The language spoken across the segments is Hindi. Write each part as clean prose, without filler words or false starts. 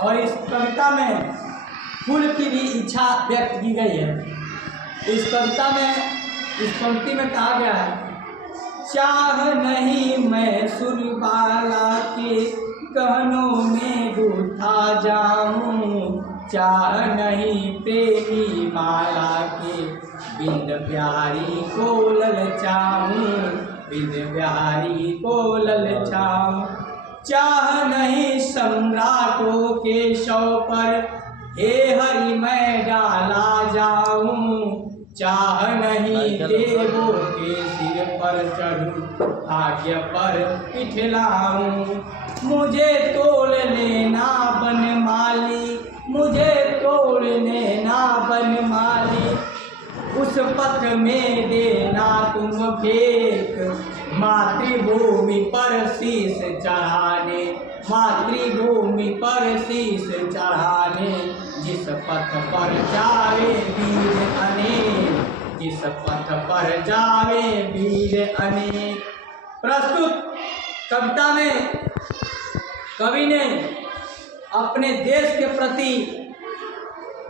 और इस कविता में फूल की भी इच्छा व्यक्त की गई है। इस कविता में इस पंक्ति में कहा गया है, चाह नहीं मैं सुरबाला के गहनों में गूथा जाऊं, चाह नहीं प्रेमी माला के बिंद प्यारी को ललचाऊं, बिंद प्यारी को ललचाऊं, चाह नहीं सम्राटों के शव पर हे हरि मैं डाला जाऊं, चाह नहीं देवों के सिर पर चढ़ूं, भाग्य पर पिठलाऊं, मुझे तोड़ लेना बनमाली, मुझे तोड़ लेना बनमाली, उस पथ में देना तुम फेंक, मातृभूमि पर शीश चढ़ाने, मातृभूमि पर शीश चढ़ाने, जिस पथ पर जावे वीर अनेक, जिस पथ पर जावे वीर अनेक। प्रस्तुत कविता में कवि ने अपने देश के प्रति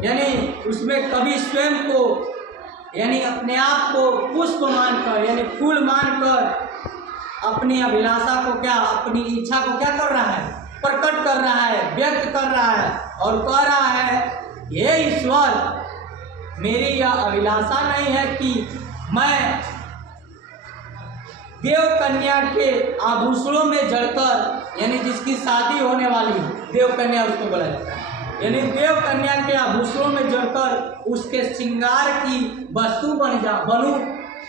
यानी उसमें कवि स्वयं को यानी अपने आप को पुष्प मानकर यानी फूल मानकर अपनी अभिलाषा को क्या अपनी इच्छा को क्या कर रहा है, प्रकट कर रहा है, व्यक्त कर रहा है और कह रहा है, हे ईश्वर, मेरी यह अभिलाषा नहीं है कि मैं देव कन्या के आभूषणों में जड़कर यानी जिसकी शादी होने वाली देव कन्या उसको बोला जाता है, यानी देव कन्या के आभूषणों में जड़कर उसके श्रृंगार की वस्तु बनूं,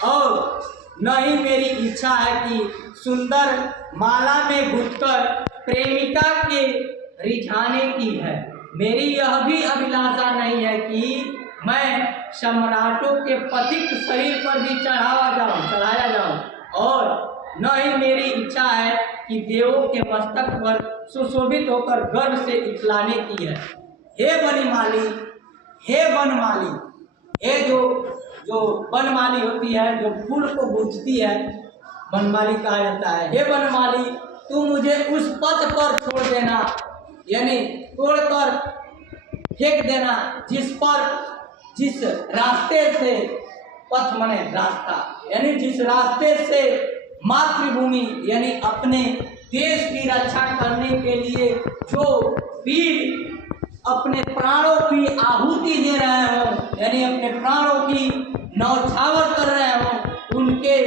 और न ही मेरी इच्छा है कि सुंदर माला में घुसकर प्रेमिका के रिझाने की है। मेरी यह भी अभिलाषा नहीं है कि मैं सम्राटों के पथिक शरीर पर भी चढ़ाया जाऊं, और न ही मेरी इच्छा है कि देवों के मस्तक पर सुशोभित होकर गर्व से इतलाने की है। हे वनमाली, हे वनमाली, हे जो वनमाली होती है जो फूल को गूंथती है वनमाली कहा जाता है। हे वनमाली, तू मुझे उस पथ पर छोड़ देना यानी तोड़कर फेंक देना जिस रास्ते से पथ माने रास्ता यानी जिस रास्ते से मातृभूमि यानी अपने देश की रक्षा करने के लिए जो वीर अपने प्राणों की आहुति दे रहे हो यानी अपने प्राणों की न्यौछावर कर रहे हो, उनके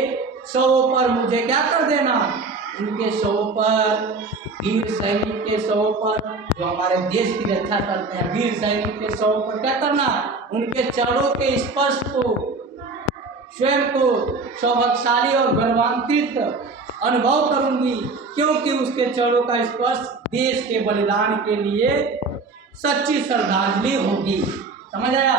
शवों पर मुझे क्या कर देना, उनके शवों पर, वीर सैनिक के शवों पर जो हमारे देश की रक्षा करते हैं, वीर सैनिक के शवों पर क्या करना, उनके चरणों के स्पर्श को स्वयं को सौभाग्यशाली और गौरवान्वित अनुभव करूंगी, क्योंकि उसके चरणों का स्पर्श देश के बलिदान के लिए सच्ची श्रद्धांजलि होगी। समझ आया?